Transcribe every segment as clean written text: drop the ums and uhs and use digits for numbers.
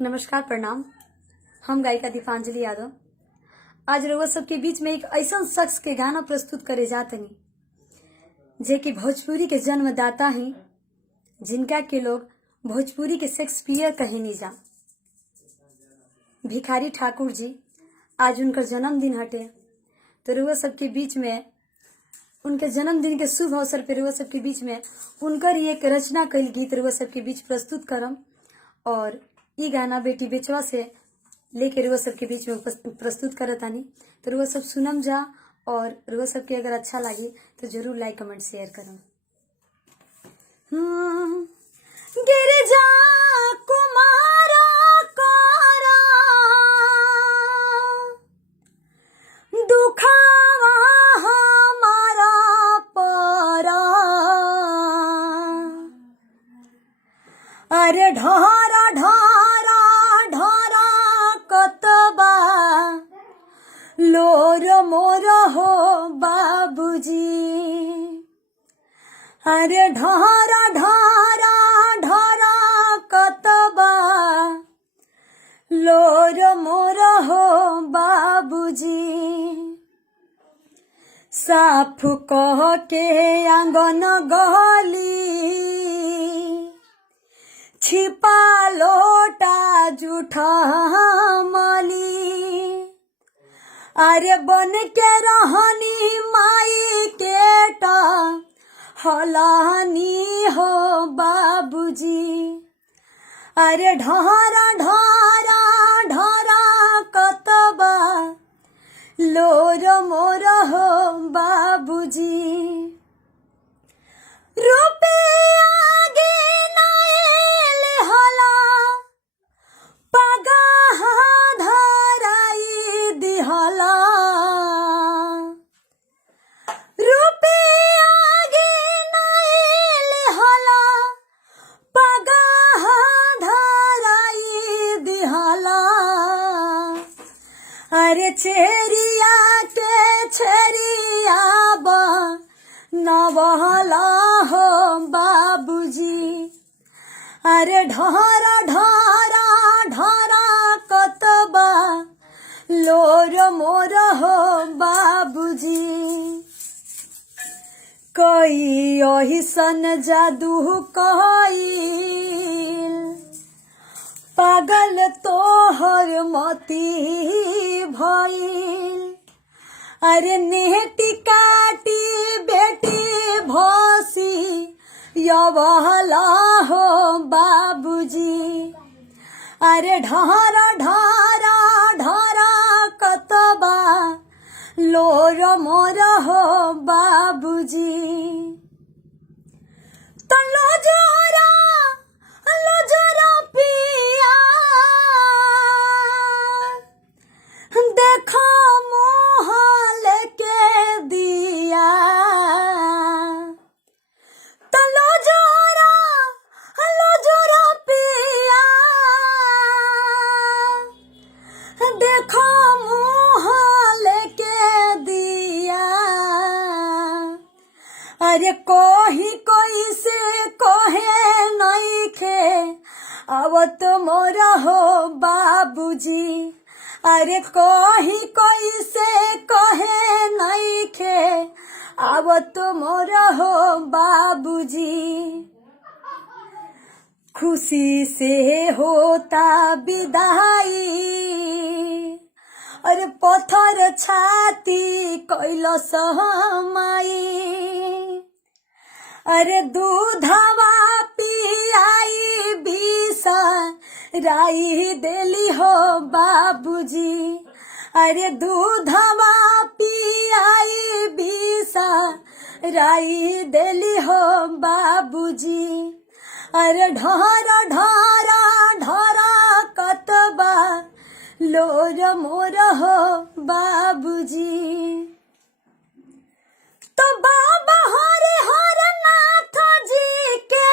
नमस्कार, प्रणाम। हम गायिका दीपांजलि यादव आज रउआ सबके बीच में एक ऐसा शख्स के गाना प्रस्तुत करे जातनी जे कि भोजपुरी के जन्मदाता ही, जिनका के लोग भोजपुरी के शेक्सपियर कहनी जा। भिखारी ठाकुर जी आज उनका जन्मदिन हटे, तो रउआ सबके बीच में उनके जन्मदिन के शुभ अवसर पर रउआ सबके बीच में उनकर ही एक रचना कल गीत रउआ सबके बीच प्रस्तुत करम। और ये गाना बेटी बेचवा से लेके रुआ सबके बीच में प्रस्तुत करतानी, तो रुआ सब सुनम जा। और रुआ सबके अगर अच्छा लगी तो जरूर लाइक कमेंट शेयर करम। गिरिजा कुमारा कोरा दुखावा हमारा परा, अरे ढारा ढारा ढारा कतबा लोर मोर हो बाबूजी, अरे ढारा ढारा ढारा कतबा लोर मोर हो बाबूजी। साफ कह के आंगन गली छिपा लोटा जूठा मली, अरे बन के रहनी माई केटा हलानी हो बाबूजी, अरे ढारा ढारा ढारा कतबा लोर मोर हो बाबूजी। रुपया अरे छेरिया के छेरिया नवहला हो बाबूजी, अरे ढारा ढारा ढारा कतबा लोर मोर हो बाबूजी। कोई ओहिसन जादू कईल पागल तोहर मती भइल, अरे नेहटी काटी बेटी भसी यवहला हो बाबूजी, अरे ढारा ढारा ढारा कतबा लोर मोर हो बाबूजी। तो लो जोरा पिया देखो मोह लेके दिया, तो लो जोरा पिया देखो मोह लेके दिया, अरे कोई से कहे नहीं खे आवत मोर हो बाबूजी, अरे कोई से कहे नहीं खे आवत मोर हो बाबूजी। खुशी से होता विदाई, अरे पत्थर छाती कैलो सहमाई, अरे दूधवा पियाई बीस राई देली हो बाबूजी, अरे दूधवा पियाई बीस राई देली हो बाबूजी, अरे ढारा ढारा ढारा कतबा लोर मोर हो बाबूजी। तो बाबा हरे हर नाथ जी के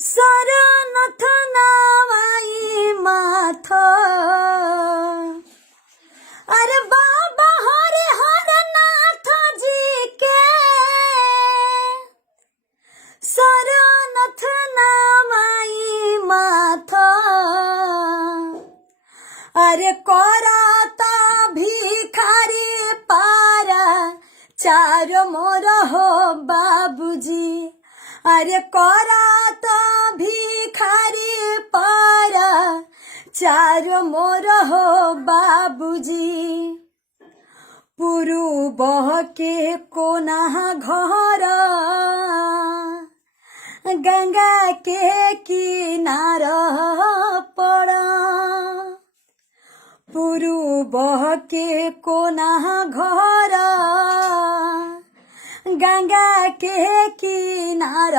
शरणथ नवाई माथ, अरे बाबा हरे हर नाथ जी के शरणथ नवाई अरे करता भिखारी पारा चारो मोर हो बाबूजी, अरे करता भिखारी पारा चारो मोर हो बाबूजी। पूर्व के कोना घर गंगा के किनार पड़, पूर्व के कोना घर गंगा के किनार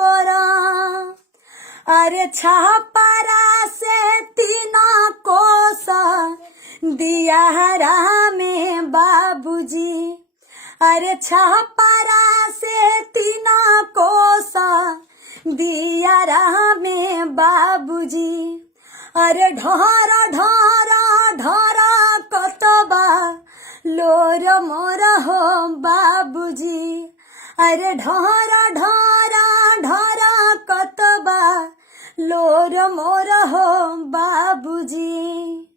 पर, अरे छापरा से 3 कोस दियारा में बाबूजी, अरे छापरा से 3 कोस दियारा में बाबूजी। अरे ढोर ढोर ढोर कतबा लोर मोर हो बाबूजी, अरे ढोर ढोर ढोर कतबा लोर मोर हो बाबूजी।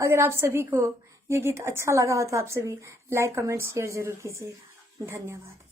अगर आप सभी को ये गीत अच्छा लगा हो तो आप सभी लाइक कमेंट शेयर जरूर कीजिएगा। धन्यवाद।